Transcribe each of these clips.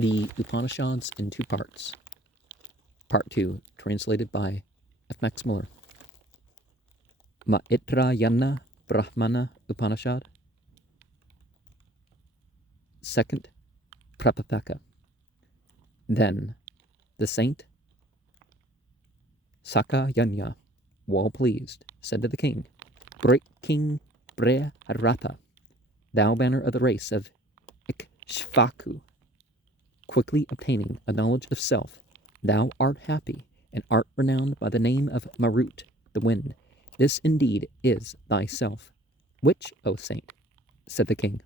The Upanishads in two parts. Part 2, translated by F. Max Muller. Maitrayana Brahmana Upanishad. Second, Prapapaka. Then the saint Sakayanya, well pleased, said to the king, Great King Breharata, thou banner of the race of Ikshvaku, quickly obtaining a knowledge of self, thou art happy and art renowned by the name of Marut, the wind. This indeed is thyself. Which, O saint? Said the king.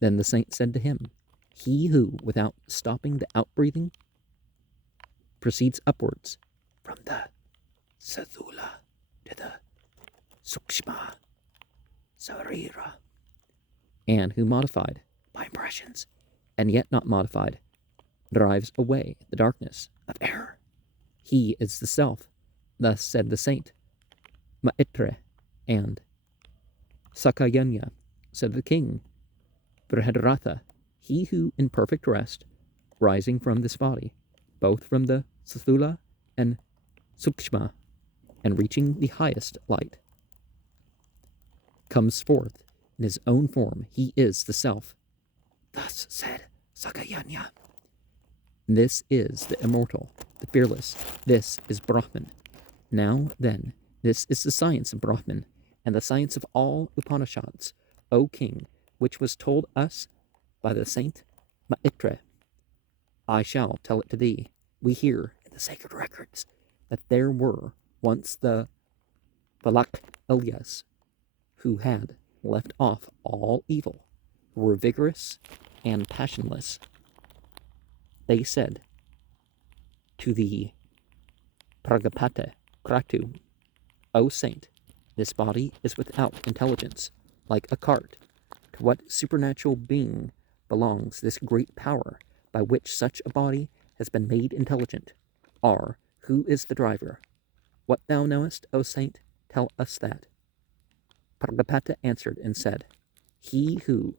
Then the saint said to him, He who, without stopping the outbreathing, proceeds upwards from the Sathula to the Sukshma Sarira, and who, modified by impressions, and yet not modified, drives away the darkness of error. He is the self. Thus said the saint. Maitre and Sakayanya said the king, Brihadrata, he who in perfect rest, rising from this body, both from the Sathula and Sukshma, and reaching the highest light, comes forth in his own form. He is the self. Thus said Sakayanya. This is the immortal, the fearless. This is Brahman. Now then, this is the science of Brahman, and the science of all Upanishads, O king, which was told us by the saint Maitre. I shall tell it to thee. We hear in the sacred records that there were once the Valakyas who had left off all evil, who were vigorous and passionless. They said to the Pragapata Kratu, O saint, this body is without intelligence, like a cart. To what supernatural being belongs this great power by which such a body has been made intelligent? Or who is the driver? What thou knowest, O saint, tell us that. Pragapata answered and said, He who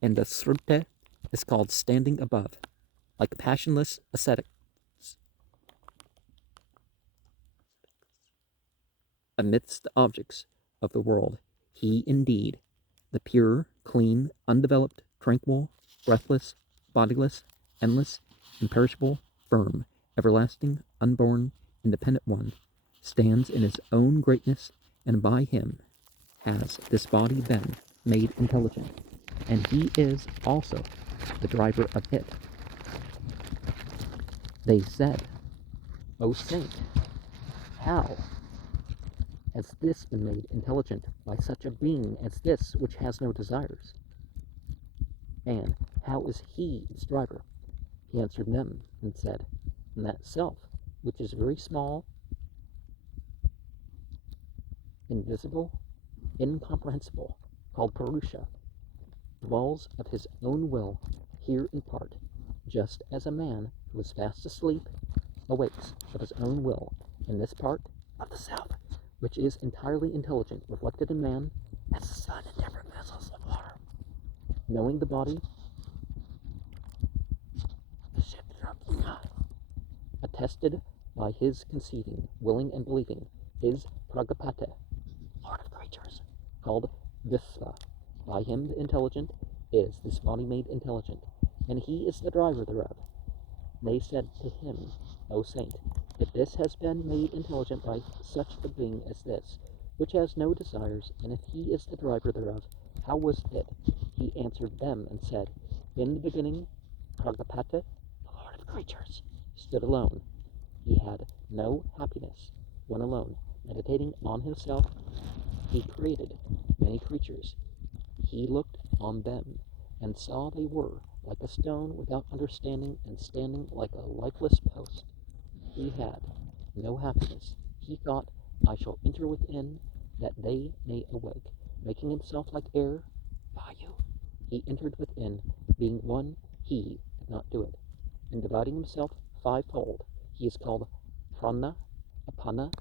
in the Srute is called standing above, like passionless ascetics, amidst the objects of the world, he indeed, the pure, clean, undeveloped, tranquil, breathless, bodiless, endless, imperishable, firm, everlasting, unborn, independent one, stands in his own greatness, and by him has this body been made intelligent, and he is also the driver of it. They said, O saint, how has this been made intelligent by such a being as this which has no desires? And how is he its driver? He answered them and said, And that self, which is very small, invisible, incomprehensible, called Purusha, dwells of his own will here in part, just as a man who is fast asleep awakes of his own will in this part of the self, which is entirely intelligent, reflected in man as the sun in different vessels of water. Knowing the body, attested by his conceiving, willing, and believing, is Pragapata, Lord of creatures, called Visva. By him the intelligent is this body made intelligent, and he is the driver thereof. They said to him, O saint, if this has been made intelligent by such a being as this, which has no desires, and if he is the driver thereof, how was it? He answered them and said, In the beginning, Pragapata, the Lord of creatures, stood alone. He had no happiness when alone. Meditating on himself, he created many creatures. He looked on them and saw they were like a stone without understanding and standing like a lifeless post. He had no happiness. He thought, I shall enter within that they may awake. Making himself like air, Vayu, he entered within. Being one, he could not do it. In dividing himself fivefold, he is called Prana, Apana,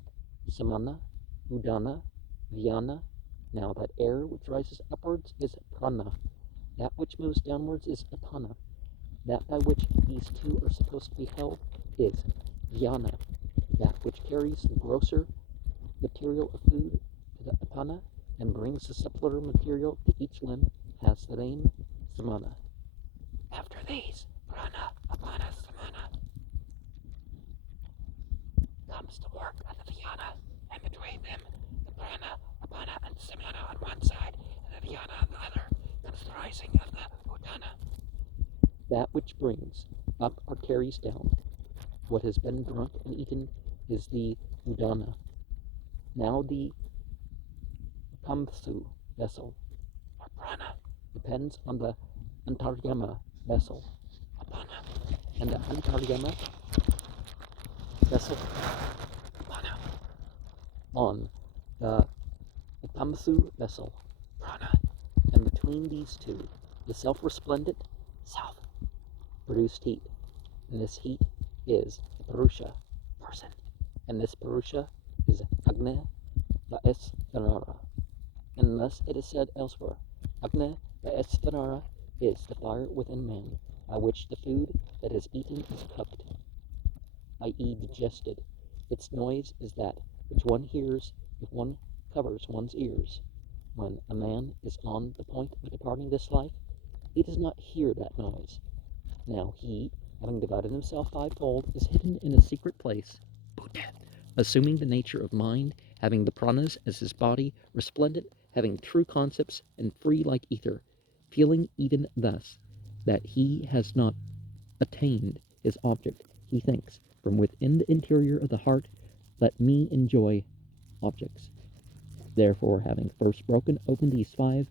Samana, Udana, Vyana. Now that air which rises upwards is Prana. That which moves downwards is Apana. That by which these two are supposed to be held is Dhyana. That which carries the grosser material of food to the Apana and brings the suppler material to each limb has the name Samana. After these, Prana, Apana, Samana comes the work of the Dhyana, and between them, the Prana, Apana, and Samana on one side, and the Dhyana on the other, comes the rising of the Udana. That which brings up or carries down what has been drunk and eaten is the Udana. Now the Kamsu vessel, or Prana, depends on the Antaryama vessel, Apana, and the Antaryama vessel, Apana, on the Kamsu vessel, Prana, and between these two, the self-resplendent self produced heat, and this heat is the Purusha, person, and this Purusha is Agni Vaesvanara, and thus it is said elsewhere, Agni Vaesvanara is the fire within man, by which the food that is eaten is cooked, i.e. digested. Its noise is that which one hears if one covers one's ears. When a man is on the point of departing this life, he does not hear that noise. Now he, having divided himself fivefold, is hidden in a secret place, Buddha, assuming the nature of mind, having the pranas as his body, resplendent, having true concepts, and free like ether, feeling even thus that he has not attained his object. He thinks, from within the interior of the heart, let me enjoy objects. Therefore, having first broken open these five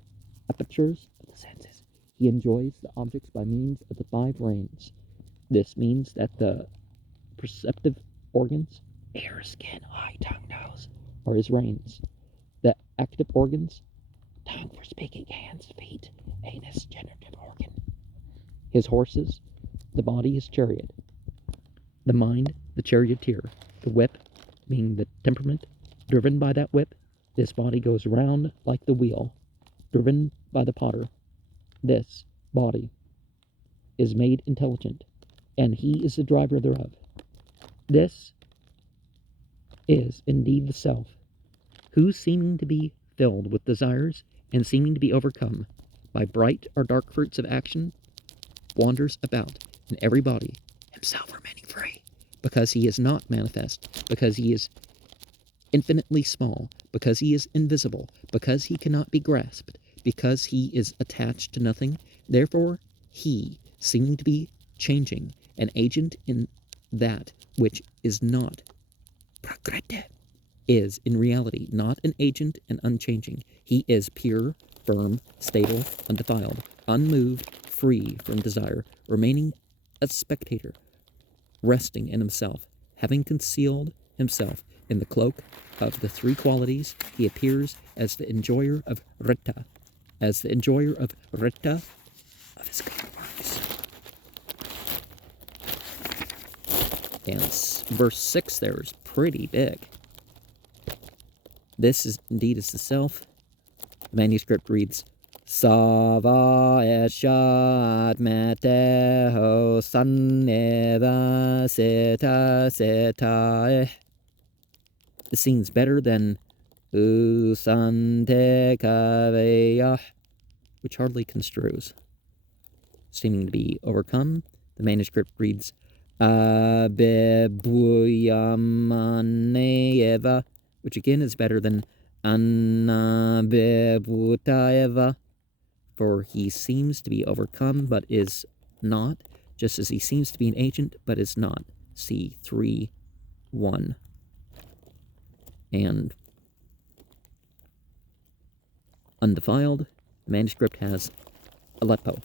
apertures of the senses, he enjoys the objects by means of the five reins. This means that the perceptive organs, ear, skin, eye, tongue, nose, are his reins. The active organs, tongue for speaking, hands, feet, anus, generative organ. His horses, the body, his chariot. The mind, the charioteer. The whip, being the temperament, driven by that whip, this body goes round like the wheel, driven by the potter. This body is made intelligent, and he is the driver thereof. This is indeed the self, who, seeming to be filled with desires and seeming to be overcome by bright or dark fruits of action, wanders about in every body, himself remaining free, because he is not manifest, because he is infinitely small, because he is invisible, because he cannot be grasped, because he is attached to nothing. Therefore, he, seeming to be changing, an agent in that which is not prakriti, is in reality not an agent and unchanging. He is pure, firm, stable, undefiled, unmoved, free from desire, remaining a spectator, resting in himself, having concealed himself in the cloak of the three qualities. He appears as the enjoyer of Rita, of his good works. And verse 6 there is pretty big. This is indeed is the self. The manuscript reads, Sava eshat meteho sanneva seta. This seems better than usante kaveya, which hardly construes. Seeming to be overcome, the manuscript reads, Abebuyamaneva, which again is better than Annabebutaeva, for he seems to be overcome but is not, just as he seems to be an agent but is not. See 3:1. And undefiled, the manuscript has Aleppo.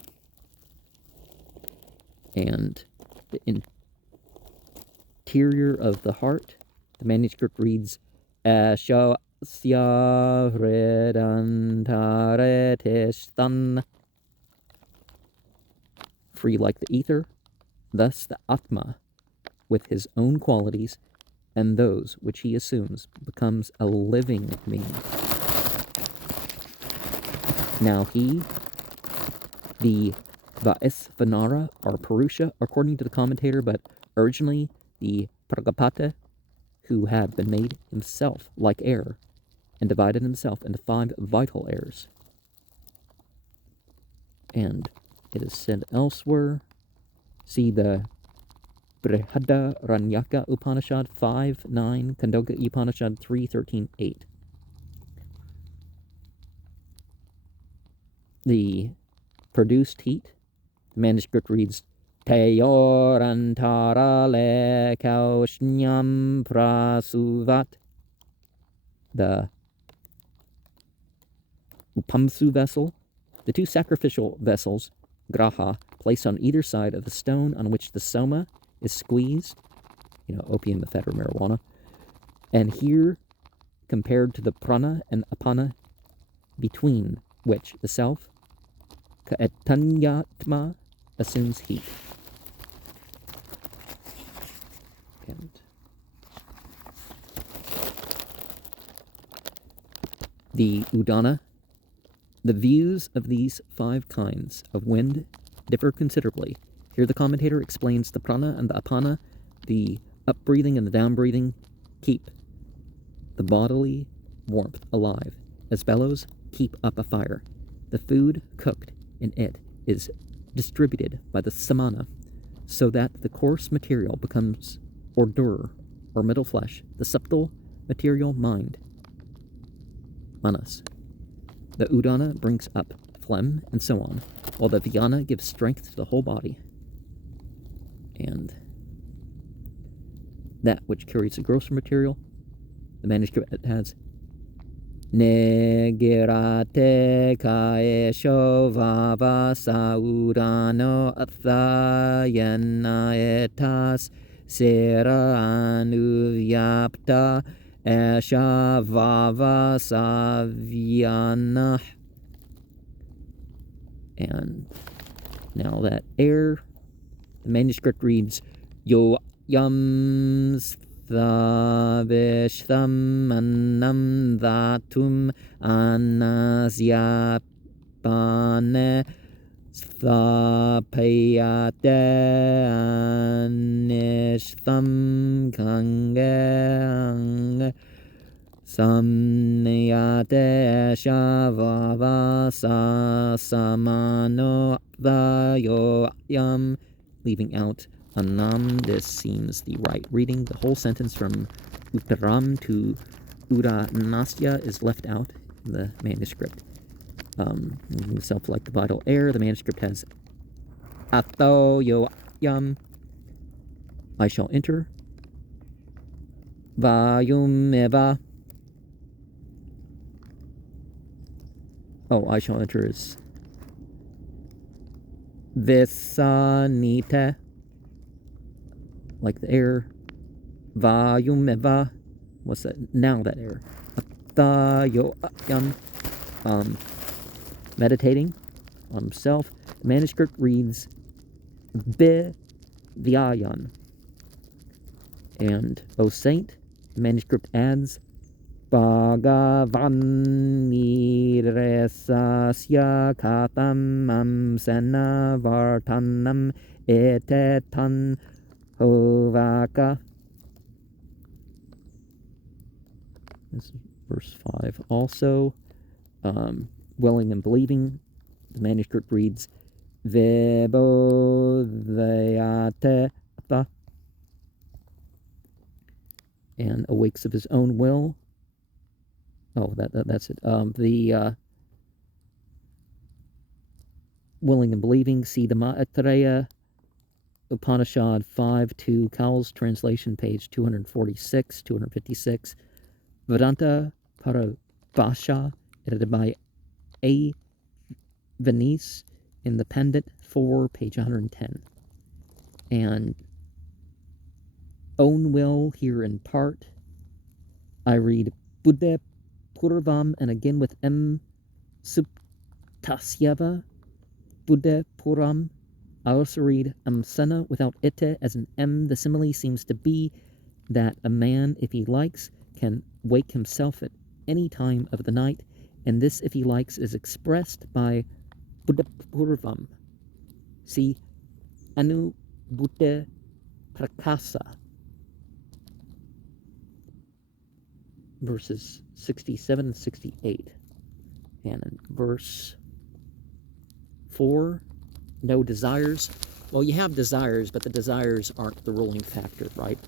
And the interior of the heart, the manuscript reads, Ashasya Vredantaretishtan, free like the ether. Thus the Atma, with his own qualities and those which he assumes, becomes a living being. Now he, the Vaisvanara or Purusha, according to the commentator, but originally the Prajapata, who had been made himself like air and divided himself into 5 vital airs. And it is said elsewhere, see the Brihadaranyaka Upanishad 5:9, Kandoka Upanishad 3:13-8. The produced heat, the manuscript reads, Teyorantara le kaushnyam prasuvat. The Upamsu vessel, the 2 sacrificial vessels, graha, placed on either side of the stone on which the soma is squeezed, opium, the fat, or marijuana. And here, compared to the prana and apana, between which the self, kaetanyatma, assumes heat. And the udana, the views of these 5 kinds of wind differ considerably. Here the commentator explains the prana and the apana, the up-breathing and the down-breathing, keep the bodily warmth alive, as bellows keep up a fire. The food cooked in it is distributed by the samana, so that the coarse material becomes ordure, or middle flesh, the subtle material mind, manas. The udana brings up phlegm, and so on, while the vyana gives strength to the whole body. And that which carries the grosser material, the manuscript has Negirate kaesho vavasa udano athayana etas sera anuvyapta esha vavasa vyana. And now that air, the manuscript reads Yo yam Vishtham annam dhatum anasyapane sthapayate anishtham kange samnayate shavavasa samano vayoyam, leaving out Anam. This seems the right reading. The whole sentence from Uttaram to Udanasya is left out in the manuscript. Himself like the vital air, the manuscript has Atho yoyam, I shall enter. Vayum eva. I shall enter is Visanita, like the air. Vayum eva, what's that? Now that air. Atayoyam, meditating on himself. The manuscript reads Bivyayan. And O Saint, the manuscript adds Bhagavan niresasya katam amsena vartanam etetan hovaka. This is verse 5 also. Willing and believing, the manuscript reads Vibodhayate, and awakes of his own will. That's it. The willing and believing, see the Maitrayana Upanishad 5:2, Cowell's translation, page 246, 256. Vedanta Parabhasha, edited by A. Venice, in the Pandit 4, page 110. And own will here in part, I read Buddha Purvam, and again with M. Suptasyava, Buddha Puram. I also read Amsana without ite as an M. The simile seems to be that a man, if he likes, can wake himself at any time of the night, and this, if he likes, is expressed by Buddha Purvam. See Anubhuta Prakasa, verses 67 and 68. And in verse 4, no desires. Well, you have desires, but the desires aren't the ruling factor, right?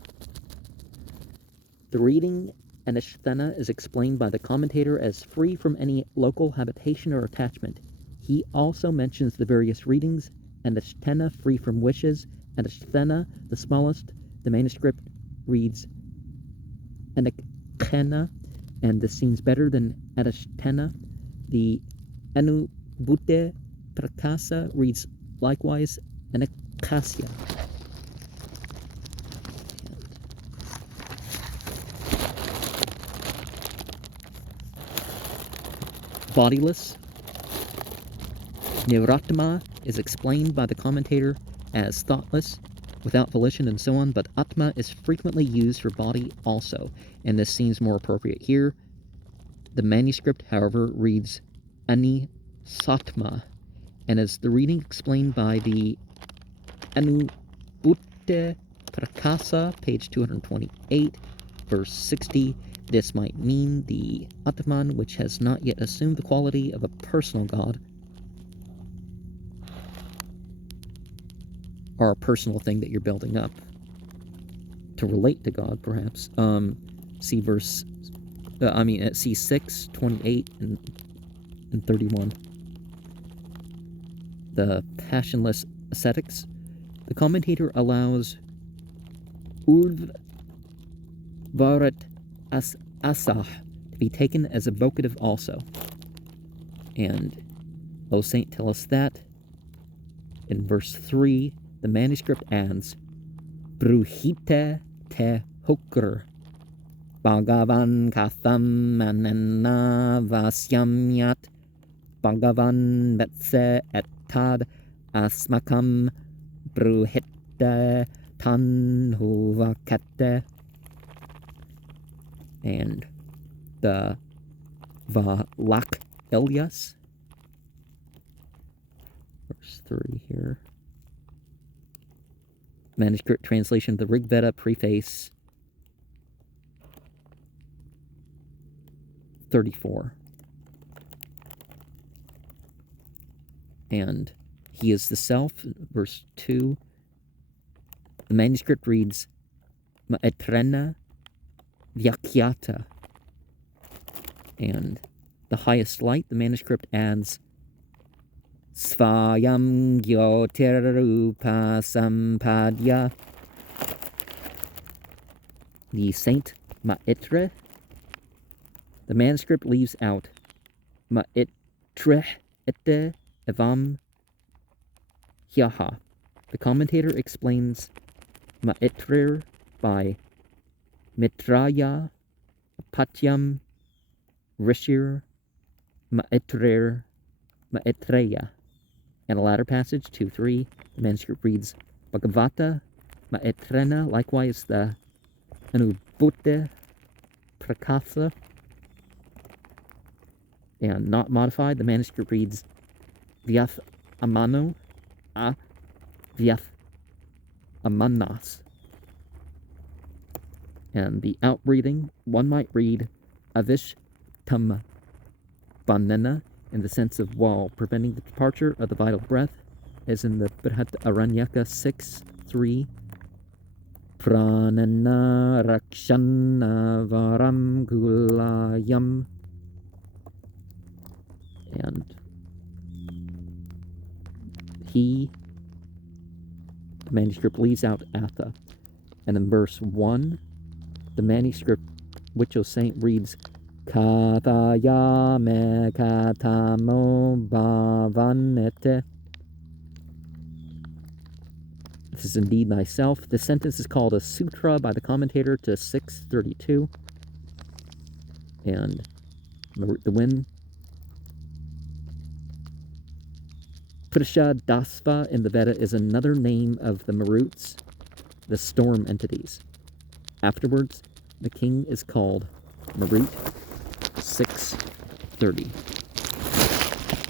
The reading Anishthana is explained by the commentator as free from any local habitation or attachment. He also mentions the various readings: Anishthana, free from wishes; Anishthana, the smallest. The manuscript reads Anikhena, and this seems better than Anishthana. The Anubhuta Prakasa reads likewise Anikasya. Bodiless. Niratma is explained by the commentator as thoughtless, without volition, and so on, but Atma is frequently used for body also, and this seems more appropriate here. The manuscript, however, reads Ani Satma, and as the reading explained by the Anubhuta Prakasa, page 228, verse 60, this might mean the Atman, which has not yet assumed the quality of a personal God, or a personal thing that you're building up to relate to God, perhaps. See see 6, 28, and 31. The passionless ascetics. The commentator allows Urv Varat Asah to be taken as a vocative also. And O Saint, tell us that. In verse 3, the manuscript adds Bruhite te hokr Bhagavan katham manana vasyamyat Bhagavan vetse etad asmakam bruhite tanhuvakate. And the Valak Elias, verse 3 here. Manuscript translation of the Rig Veda, preface 34. And he is the self, verse 2. The manuscript reads Maitrayana Brahmana. And the highest light, the manuscript adds Svayam Gyotirupa Sampadya. The Saint Maitre. The manuscript leaves out Maitre ete evam hyaha. The commentator explains Maitre by Mitraya Patyam Rishir Maitreya. In a latter passage, 2-3, the manuscript reads Bhagavata Maitrayana, likewise the Anubhuta Prakasa. And not modified, the manuscript reads Vyath Amano A Vyath Amanas. And the outbreathing, one might read Avish Tam Banana, in the sense of while preventing the departure of the vital breath, as in the Brihat Aranyaka 6:3. Pranana Rakshana Varam Gulayam. And the manuscript leaves out Atha. And in verse 1, the manuscript, which O Saint reads Kathaya me katamo bhavanete. This is indeed thyself. This sentence is called a sutra by the commentator to 632. And the wind. Prisha Dasva in the Veda is another name of the Maruts, the storm entities. Afterwards, the king is called Marut 630.